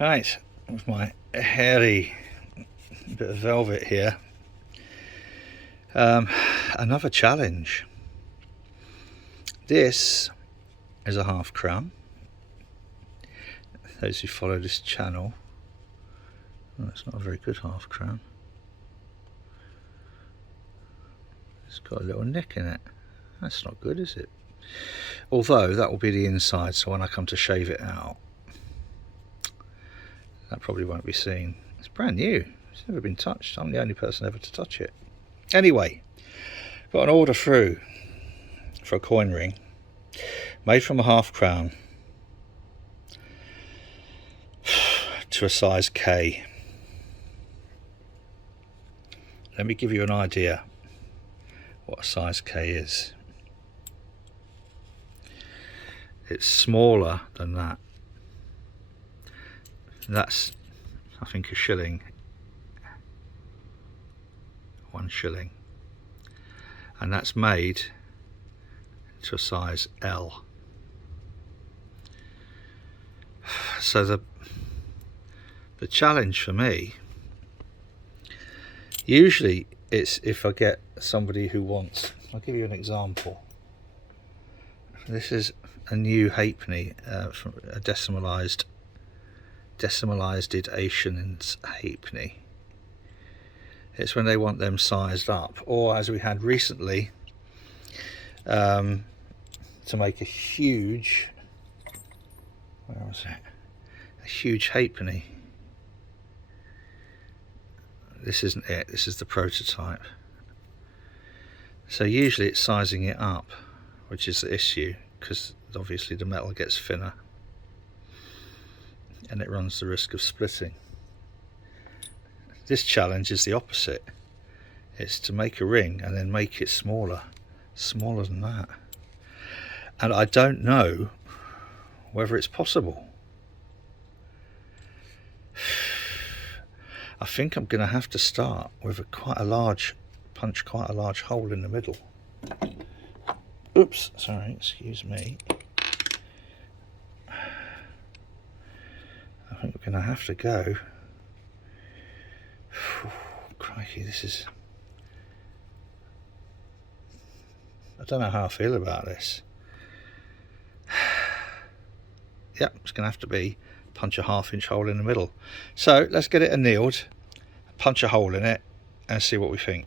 Right, with my hairy bit of velvet here. Another challenge. This is a half crown. Those who follow this channel, well, it's not a very good half crown. It's got a little nick in it. That's not good, is it? Although that will be the inside, so when I come to shave it out, that probably won't be seen. It's brand new. It's never been touched. I'm the only person ever to touch it. Anyway, got an order through for a coin ring made from a half crown to a size K. Let me give you an idea what a size K is. It's smaller than that. That's, I think, a shilling. 1 shilling. And that's made to a size L. So the challenge for me, usually it's if I get somebody who wants, I'll give you an example. This is a new halfpenny from a decimalised Asian halfpenny. It's when they want them sized up, or as we had recently, to make a huge, where was it? A huge halfpenny. This isn't it, this is the prototype. So usually it's sizing it up, which is the issue, because obviously the metal gets thinner and it runs the risk of splitting. This challenge is the opposite. It's to make a ring and then make it smaller than that. And I don't know whether it's possible. I think I'm going to have to start with punch quite a large hole in the middle. Oops, sorry, excuse me. I think we're going to have to go. Crikey, this is... I don't know how I feel about this. Yep, it's going to have to be punch a 1/2 inch hole in the middle. So let's get it annealed, punch a hole in it, and see what we think.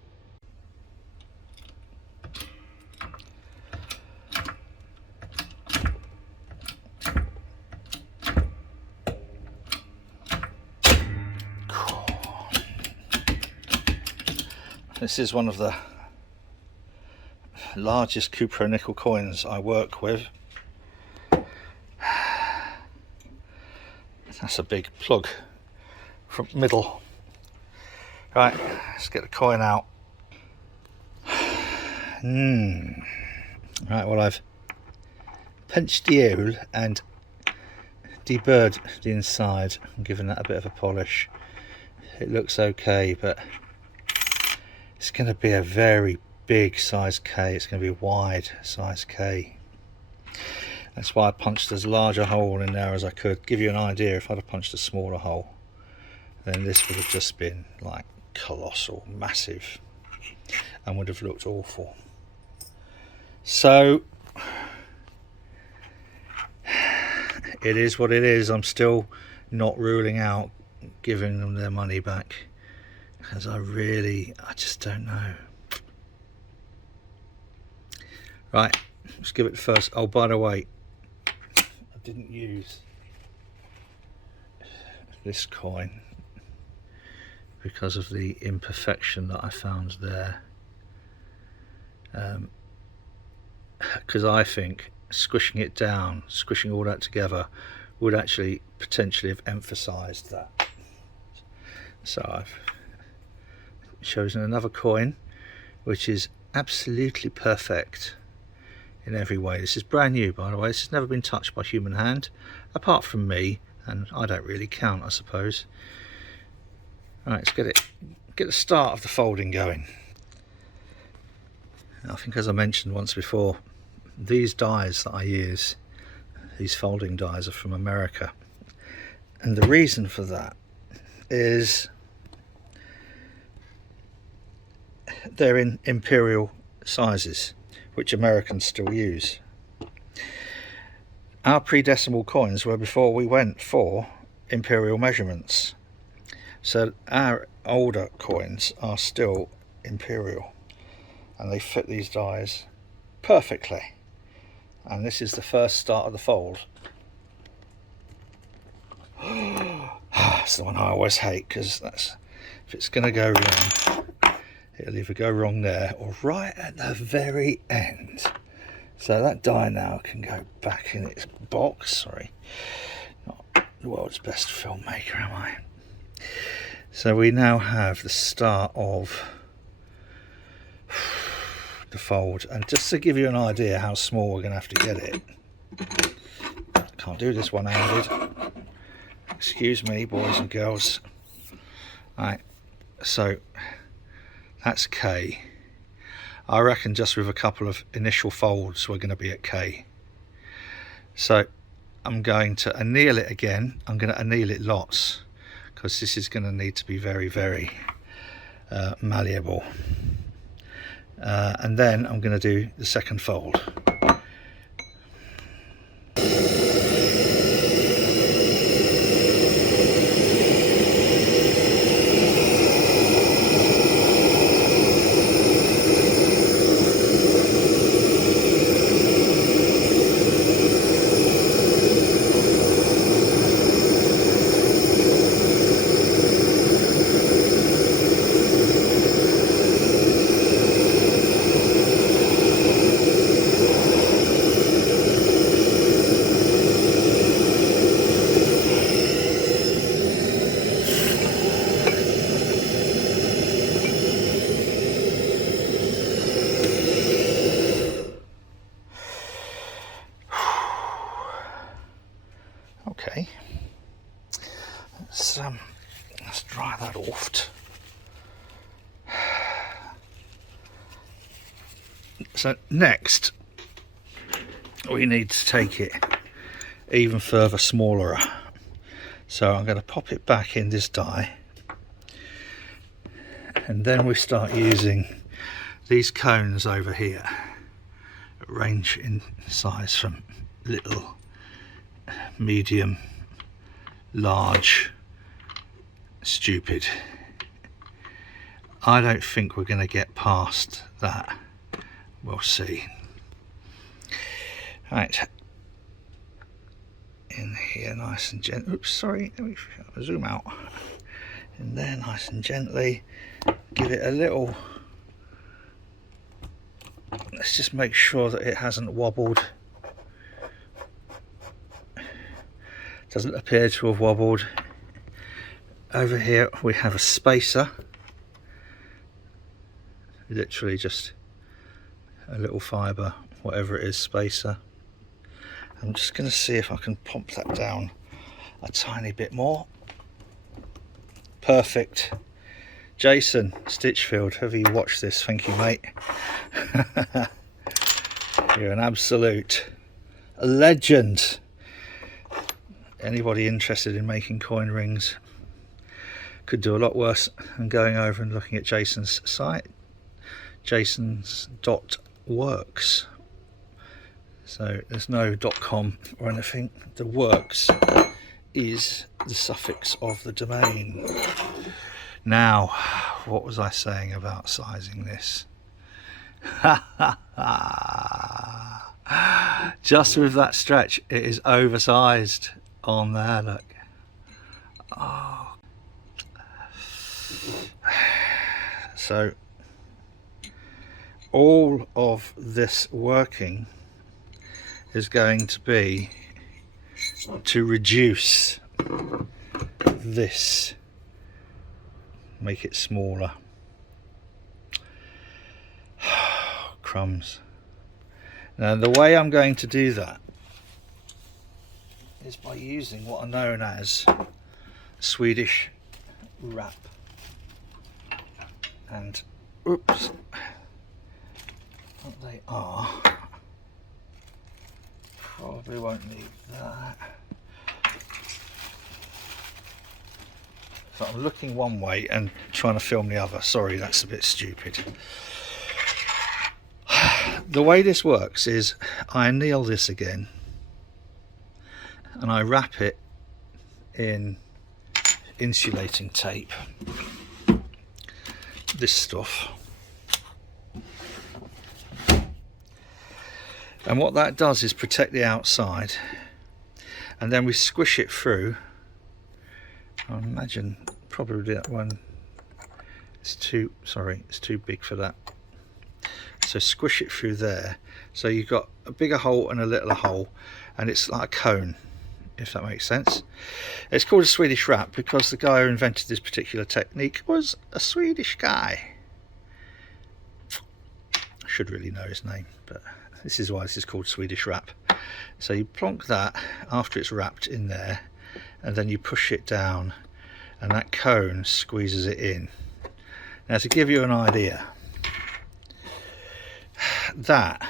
This is one of the largest cupro nickel coins I work with. That's a big plug from middle. Right, let's get the coin out. Right, well, I've pinched the hole and deburred the inside and given that a bit of a polish. It looks okay, but it's going to be a very big size K. It's going to be a wide size K. That's why I punched as large a hole in there as I could. Give you an idea, if I'd have punched a smaller hole, then this would have just been like colossal, massive, and would have looked awful. So it is what it is. I'm still not ruling out giving them their money back, because I just don't know. Right, let's give it first. Oh, by the way, I didn't use this coin because of the imperfection that I found there. Because I think squishing it down, squishing all that together, would actually potentially have emphasised that. So I've chosen another coin which is absolutely perfect in every way. This is brand new, by the way. This has never been touched by human hand, apart from me, and I don't really count, I suppose. Right, let's get the start of the folding going. I think, as I mentioned once before, these dies that I use, these folding dies, are from America. And the reason for that is they're in imperial sizes, which Americans still use. Our pre-decimal coins were before we went for imperial measurements, so our older coins are still imperial, and they fit these dies perfectly. And this is the first start of the fold. That's the one I always hate, because that's, if it's going to go wrong, it'll either go wrong there or right at the very end. So that die now can go back in its box. Sorry, not the world's best filmmaker, am I? So we now have the start of the fold, and just to give you an idea how small we're going to have to get it, can't do this one-handed. Excuse me, boys and girls. Right, so that's K. I reckon just with a couple of initial folds we're going to be at K. So I'm going to anneal it again. I'm going to anneal it lots, because this is going to need to be very, very malleable. And then I'm going to do the second fold. Okay, let's dry that off. So next we need to take it even further smaller. So I'm going to pop it back in this die, and then we start using these cones over here, range in size from little, medium, large, stupid. I don't think we're going to get past that. We'll see. Right, in here nice and gentle. Oops, sorry, let me zoom out. In there nice and gently, give it a little, let's just make sure that it hasn't wobbled. Doesn't appear to have wobbled. Over here we have a spacer, literally just a little fibre, whatever it is, spacer. I'm just going to see if I can pump that down a tiny bit more. Perfect. Jason Stitchfield, have you watched this? Thank you, mate. You're an absolute legend. Anybody interested in making coin rings could do a lot worse than going over and looking at Jason's site, jasons.works. So there's no .com or anything. The works is the suffix of the domain. Now, what was I saying about sizing this? Just with that stretch, it is oversized on there, look. Oh. So all of this working is going to be to reduce this, make it smaller. Crumbs. Now the way I'm going to do that is by using what are known as Swedish wrap. And oops, what they are, probably won't need that. So I'm looking one way and trying to film the other. Sorry, that's a bit stupid. The way this works is I anneal this again and I wrap it in insulating tape, this stuff, and what that does is protect the outside, and then we squish it through. I imagine probably that one is too, sorry, it's too big for that. So squish it through there, so you've got a bigger hole and a littler hole, and it's like a cone, if that makes sense. It's called a Swedish wrap because the guy who invented this particular technique was a Swedish guy. I should really know his name, but this is why this is called Swedish wrap. So you plonk that after it's wrapped in there, and then you push it down, and that cone squeezes it in. Now, to give you an idea, that,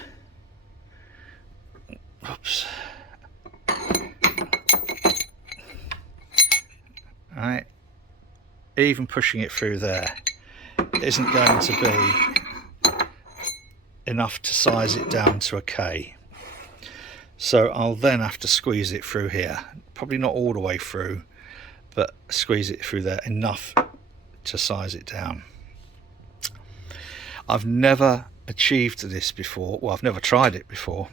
oops, right, even pushing it through there isn't going to be enough to size it down to a K. So I'll then have to squeeze it through here, probably not all the way through, but squeeze it through there enough to size it down. I've never achieved this before. Well, I've never tried it before.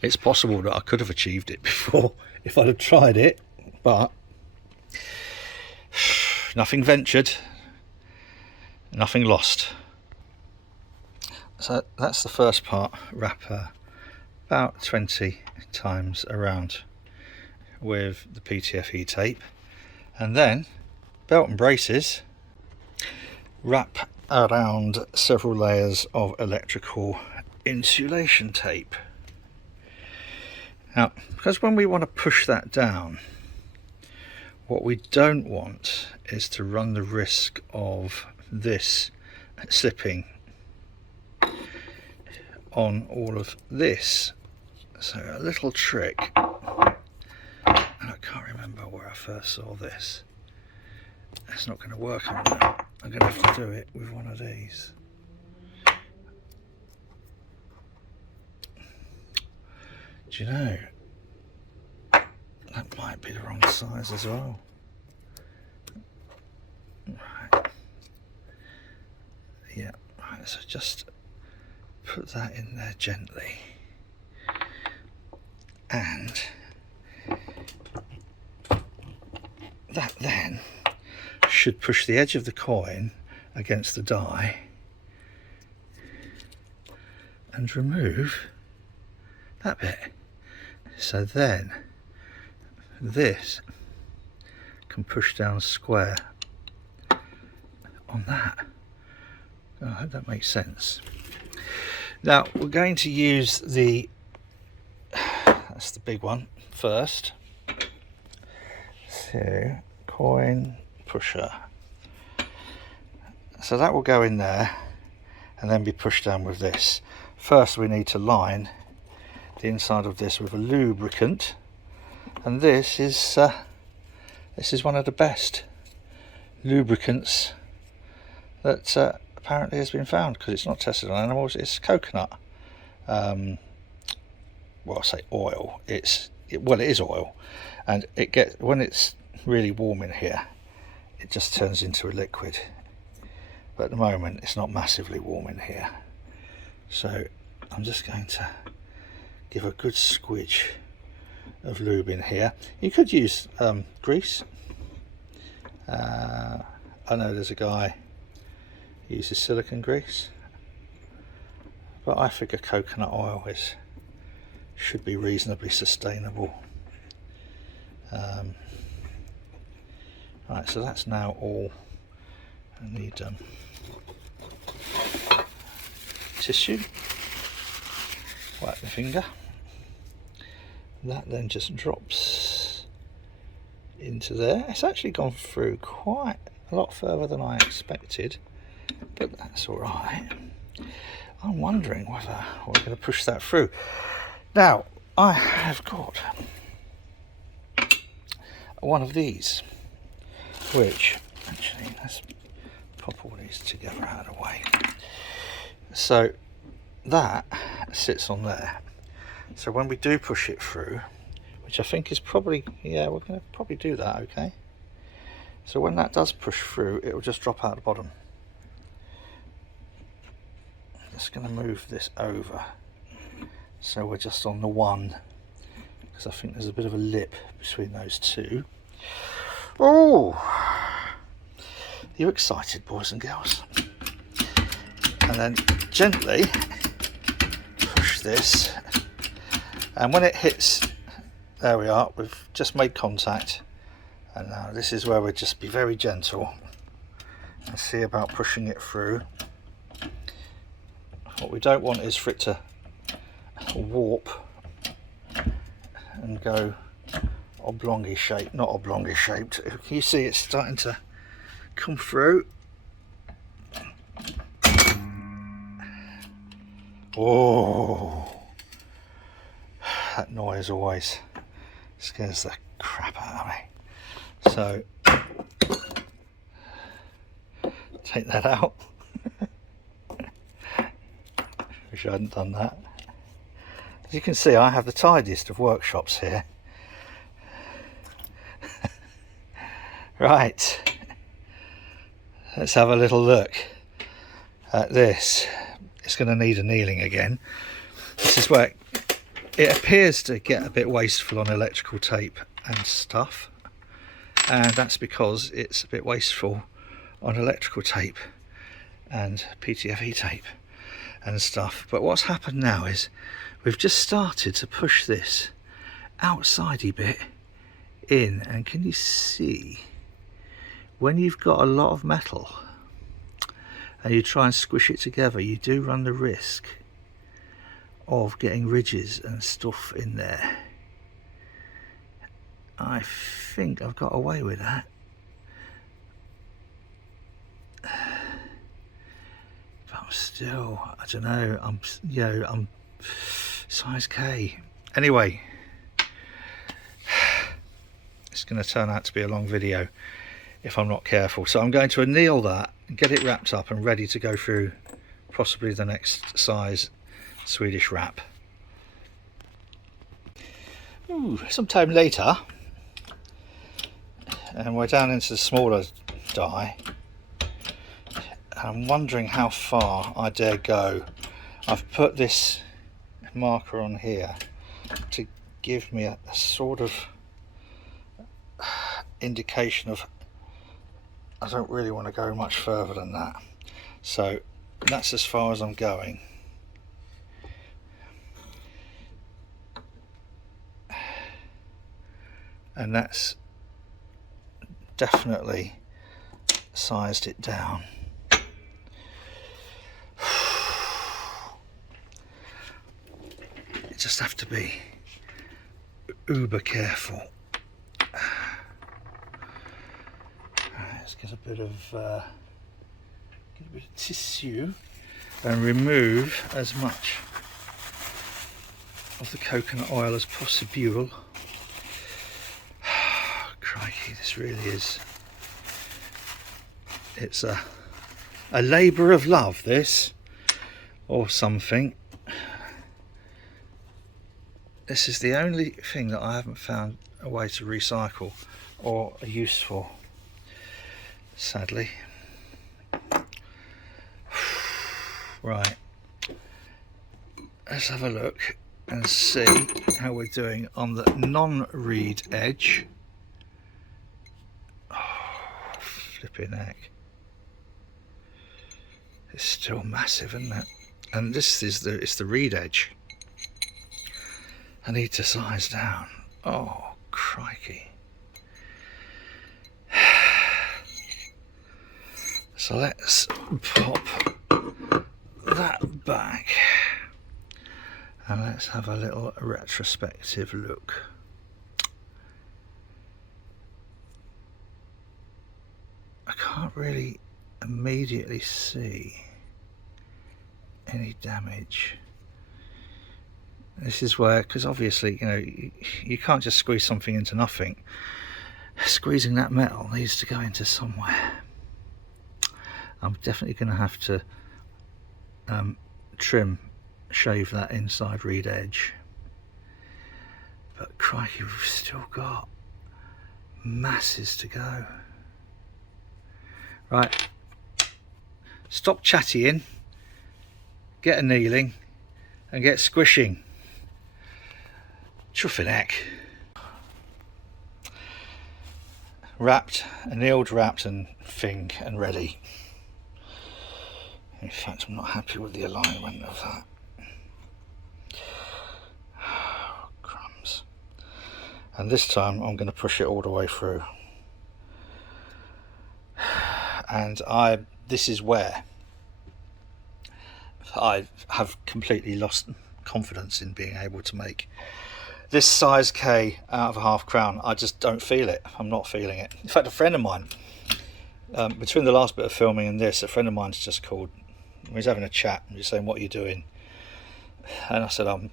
It's possible that I could have achieved it before if I'd have tried it, but nothing ventured, nothing lost. So that's the first part. Wrap about 20 times around with the PTFE tape, and then belt and braces, wrap around several layers of electrical insulation tape. Now, because when we want to push that down, what we don't want is to run the risk of this slipping on all of this. So a little trick, and I can't remember where I first saw this. It's not going to work on that. I'm going to have to do it with one of these. Do you know, that might be the wrong size as well. Right. Yeah, right, so just put that in there gently, and that then should push the edge of the coin against the die and remove that bit. So then this can push down square on that. I hope that makes sense. Now we're going to use the, that's the big one first. So coin pusher. So that will go in there and then be pushed down with this. First we need to line the inside of this with a lubricant, and this is one of the best lubricants that apparently has been found, because it's not tested on animals. It's coconut, well, I say oil, it is oil, and it gets, when it's really warm in here, it just turns into a liquid, but at the moment it's not massively warm in here. So I'm just going to give a good squidge of lube in here. You could use grease. I know there's a guy who uses silicone grease, but I figure coconut oil should be reasonably sustainable. Right, so that's now all I need. Tissue, wipe the finger. That then just drops into there. It's actually gone through quite a lot further than I expected, but that's all right. I'm wondering whether we're going to push that through. Now, I have got one of these. which actually, let's pop all these together out of the way. So that sits on there, so when we do push it through, which I think is probably, yeah, we're going to probably do that, okay? So when that does push through, it will just drop out the bottom. Just going to move this over so we're just on the one, because I think there's a bit of a lip between those two. Oh, you excited, boys and girls? And then gently push this, and when it hits, there we are, we've just made contact, and now this is where we'll just be very gentle and see about pushing it through. What we don't want is for it to warp and go oblongish shape, not oblongish shaped. You see it's starting to come through. Oh, that noise always scares the crap out of me. So take that out. Wish I hadn't done that. As you can see, I have the tidiest of workshops here. Right, let's have a little look at this. It's going to need annealing again. This is where it appears to get a bit wasteful on electrical tape and stuff, and that's because it's a bit wasteful on electrical tape and PTFE tape and stuff. But what's happened now is we've just started to push this outsidey bit in, and can you see, when you've got a lot of metal and you try and squish it together, you do run the risk of getting ridges and stuff in there. I think I've got away with that, but I'm still, I don't know, I'm size K. Anyway, it's going to turn out to be a long video if I'm not careful, so I'm going to anneal that and get it wrapped up and ready to go through possibly the next size Swedish wrap. Ooh, sometime later, and we're down into the smaller die. I'm wondering how far I dare go. I've put this marker on here to give me a sort of indication of, I don't really want to go much further than that, so that's as far as I'm going. And that's definitely sized it down. You just have to be uber careful. Let's get a bit of tissue and remove as much of the coconut oil as possible. Crikey, this really is, it's a labour of love, this, or something. This is the only thing that I haven't found a way to recycle or a use for, sadly. Right, let's have a look and see how we're doing on the non-reed edge. Oh, flipping heck. It's still massive, isn't it? And this is it's the reed edge. I need to size down. Oh, crikey. So let's pop that back and let's have a little retrospective look. I can't really immediately see any damage. This is where, because obviously, you know, you can't just squeeze something into nothing. squeezing that metal needs to go into somewhere. I'm definitely going to have to shave that inside reed edge. But crikey, we've still got masses to go. Right, stop chattying, get annealing and get squishing. Chuffing heck. Wrapped, annealed, wrapped and thing and ready. In fact, I'm not happy with the alignment of that. Oh, crumbs. And this time I'm going to push it all the way through. And this is where I have completely lost confidence in being able to make this size K out of a half crown. I just don't feel it. I'm not feeling it. In fact, a friend of mine, between the last bit of filming and this, a friend of mine's just called. He was having a chat and he's saying, "What are you doing?" And I said, "I'm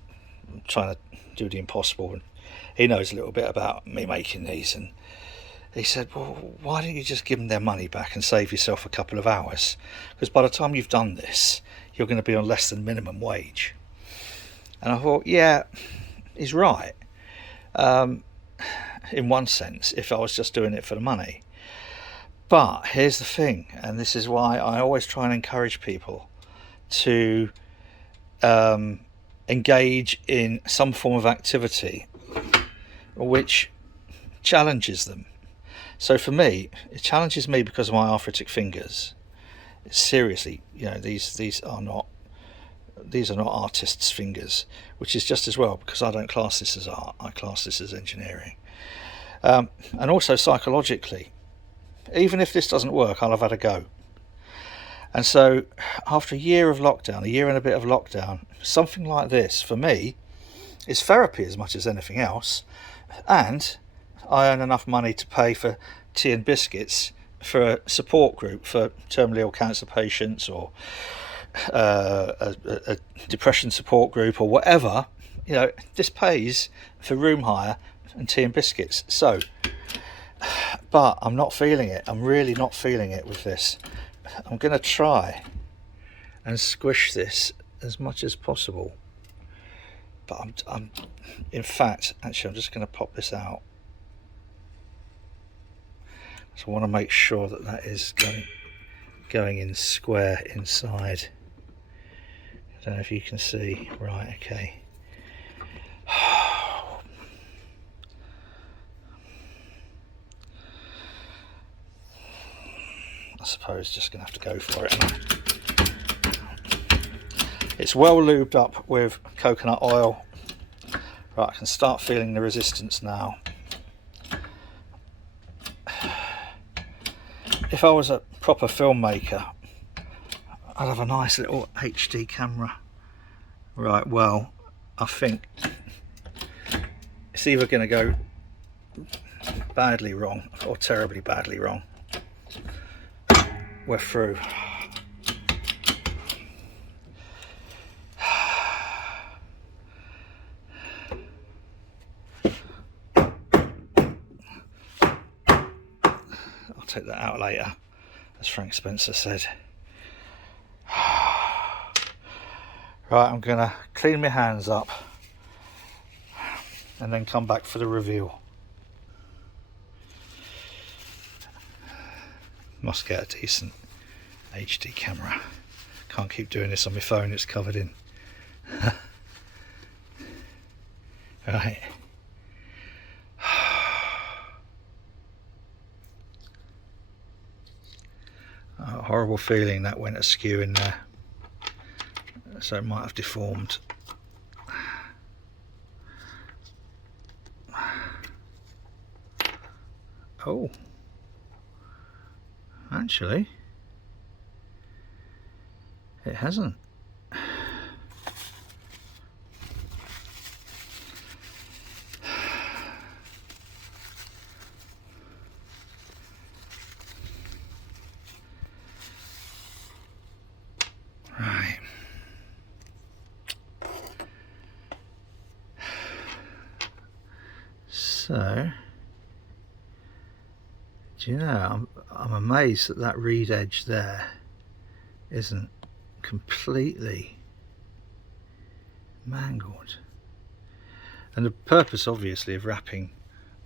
trying to do the impossible." And he knows a little bit about me making these, and he said, "Well, why don't you just give them their money back and save yourself a couple of hours? Because by the time you've done this, you're going to be on less than minimum wage." And I thought, yeah, he's right. In one sense, if I was just doing it for the money. But here's the thing, and this is why I always try and encourage people to engage in some form of activity which challenges them. So for me, it challenges me because of my arthritic fingers. Seriously, you know, these are not artists' fingers, which is just as well, because I don't class this as art, I class this as engineering. And also psychologically, even if this doesn't work, I'll have had a go. And so after a year of lockdown, a year and a bit of lockdown, something like this for me is therapy as much as anything else. And I earn enough money to pay for tea and biscuits for a support group for terminally ill cancer patients, or a depression support group, or whatever. You know, this pays for room hire and tea and biscuits. So, but I'm not feeling it. I'm really not feeling it with this. I'm going to try and squish this as much as possible. But I'm in fact, actually, I'm just going to pop this out. So I want to make sure that that is going in square inside. I don't know if you can see. Right, okay. I suppose just going to have to go for it. It's well lubed up with coconut oil. Right, I can start feeling the resistance now. If I was a proper filmmaker, I'd have a nice little HD camera. Right, well, I think it's either going to go badly wrong or terribly badly wrong. We're through. I'll take that out later, as Frank Spencer said. Right, I'm gonna clean my hands up and then come back for the reveal. Must get a decent HD camera. Can't keep doing this on my phone, it's covered in. Right. A horrible feeling that went askew in there. So it might have deformed. Oh. Actually, it hasn't. Right. So Do you know, I'm amazed that that reed edge there isn't completely mangled. And the purpose, obviously, of wrapping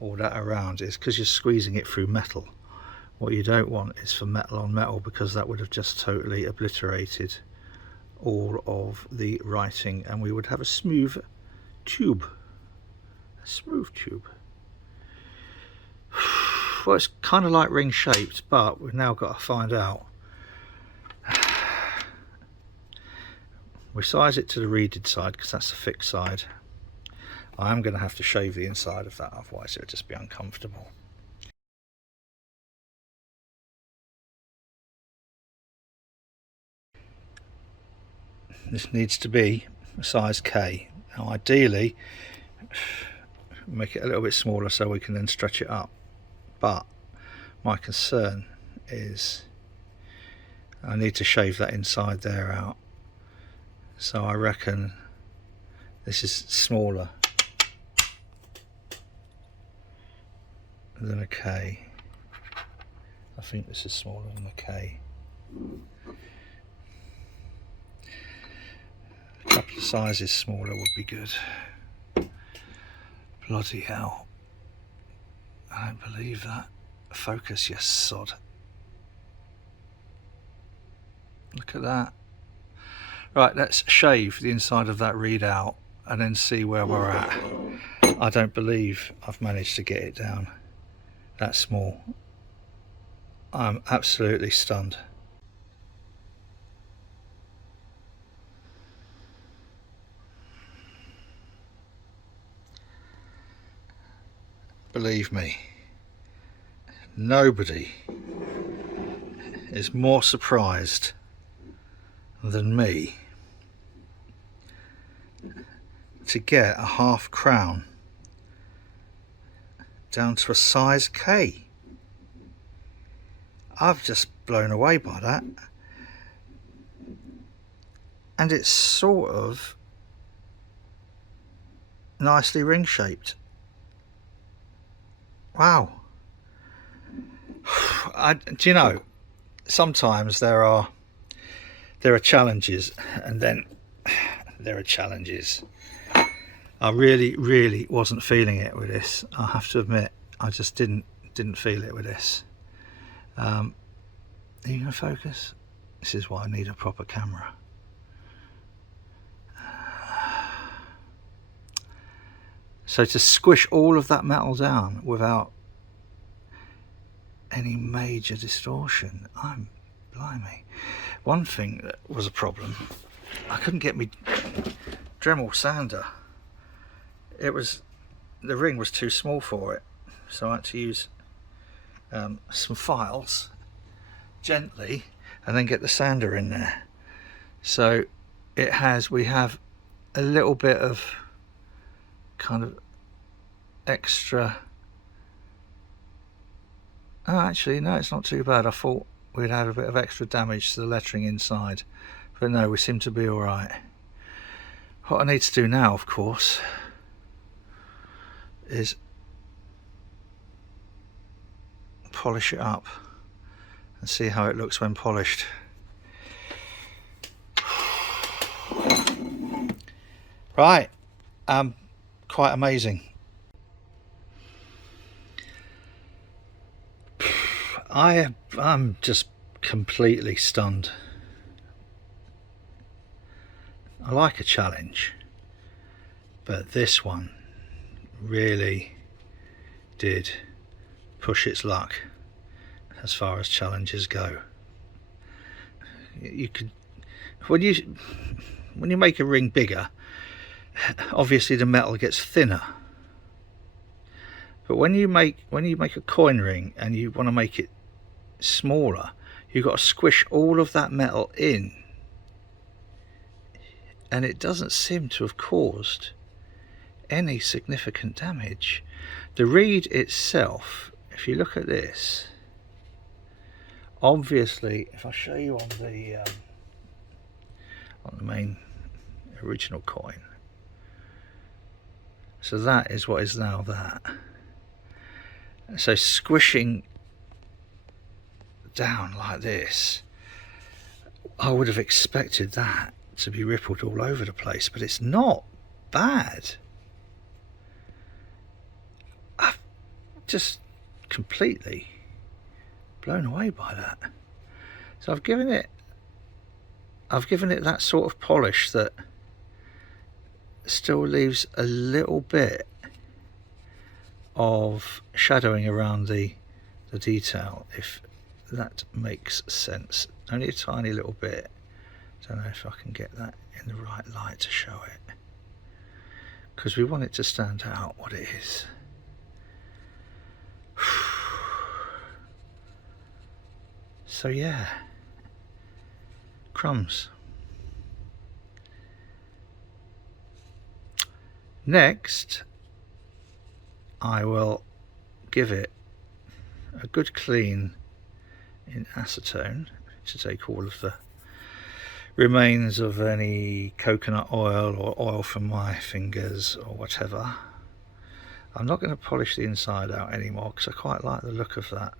all that around is because you're squeezing it through metal. What you don't want is for metal on metal, because that would have just totally obliterated all of the writing, and we would have a smooth tube. A smooth tube. Well, it's kind of like ring shaped, but we've now got to find out. We size it to the reeded side because that's the fixed side. I am going to have to shave the inside of that, otherwise it would just be uncomfortable. This needs to be a size K. Now ideally make it a little bit smaller so we can then stretch it up, but my concern is I need to shave that inside there out, so I reckon this is smaller than a K. I think this is smaller than a K. A couple of sizes smaller would be good. Bloody hell. I don't believe that. Focus, you sod. Look at that. Right, let's shave the inside of that reed out and then see where we're at. I don't believe I've managed to get it down that small. I'm absolutely stunned. Believe me, nobody is more surprised than me to get a half crown down to a size K. I've just blown away by that, and it's sort of nicely ring shaped. Wow. Do you know, sometimes there are challenges, and then there are challenges. I really wasn't feeling it with this. I have to admit, I just didn't feel it with this. Are you going to focus? This is why I need a proper camera. So to squish all of that metal down without any major distortion, I'm blimey. One thing that was a problem, I couldn't get my Dremel sander. The ring was too small for it, so I had to use some files gently and then get the sander in there. So we have a little bit of kind of extra. Oh, actually no, it's not too bad. I thought we'd had a bit of extra damage to the lettering inside, but no, we seem to be all right. What I need to do now, of course, is polish it up and see how it looks when polished. Right, quite amazing. I'm just completely stunned. I like a challenge, but this one really did push its luck as far as challenges go. You could, when you make a ring bigger, obviously the metal gets thinner. But when you make a coin ring and you want to make it smaller, you've got to squish all of that metal in, and it doesn't seem to have caused any significant damage. The reed itself, if you look at this, obviously, if I show you on the main original coin, so that is what is now that. So squishing down like this, I would have expected that to be rippled all over the place, but it's not bad. I'm just completely blown away by that. So I've given it that sort of polish that still leaves a little bit of shadowing around the detail, if that makes sense. Only a tiny little bit. Don't know if I can get that in the right light to show it, because we want it to stand out what it is. So yeah, crumbs. Next, I will give it a good clean in acetone to take all of the remains of any coconut oil or oil from my fingers or whatever. I'm not going to polish the inside out anymore because I quite like the look of that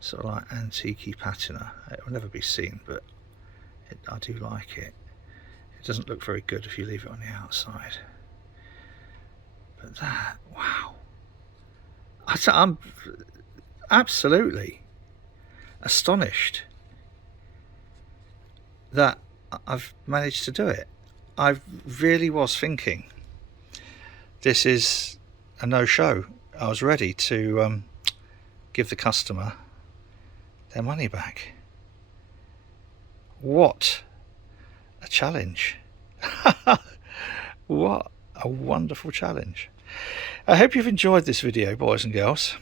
sort of like antique patina. It will never be seen, but I do like it. It doesn't look very good if you leave it on the outside. But that, wow. I'm absolutely astonished that I've managed to do it. I really was thinking this is a no-show. I was ready to give the customer their money back. What a challenge. What a wonderful challenge. I hope you've enjoyed this video, boys and girls.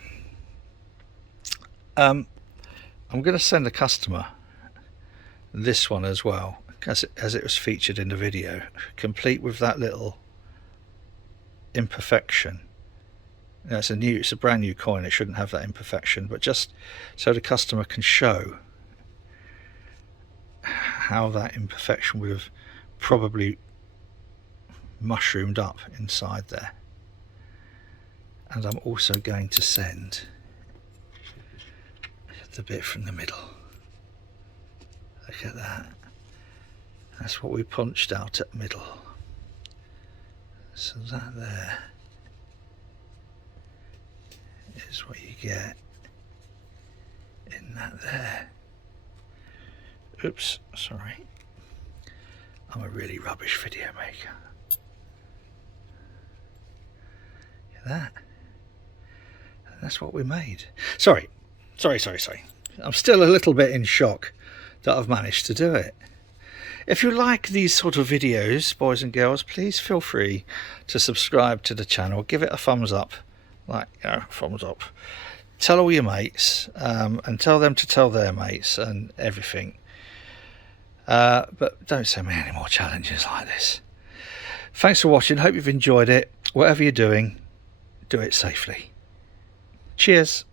I'm going to send the customer this one as well, as it was featured in the video, complete with that little imperfection. Now, it's a brand new coin, it shouldn't have that imperfection, but just so the customer can show how that imperfection would have probably mushroomed up inside there. And I'm also going to send the bit from the middle. Look at that. That's what we punched out at the middle. So that there is what you get in that there. Oops, sorry. I'm a really rubbish video maker. Look at that. And that's what we made. Sorry. I'm still a little bit in shock that I've managed to do it. If you like these sort of videos, boys and girls, please feel free to subscribe to the channel. Give it a thumbs up, thumbs up. Tell all your mates, and tell them to tell their mates and everything. But don't send me any more challenges like this. Thanks for watching. Hope you've enjoyed it. Whatever you're doing, do it safely. Cheers.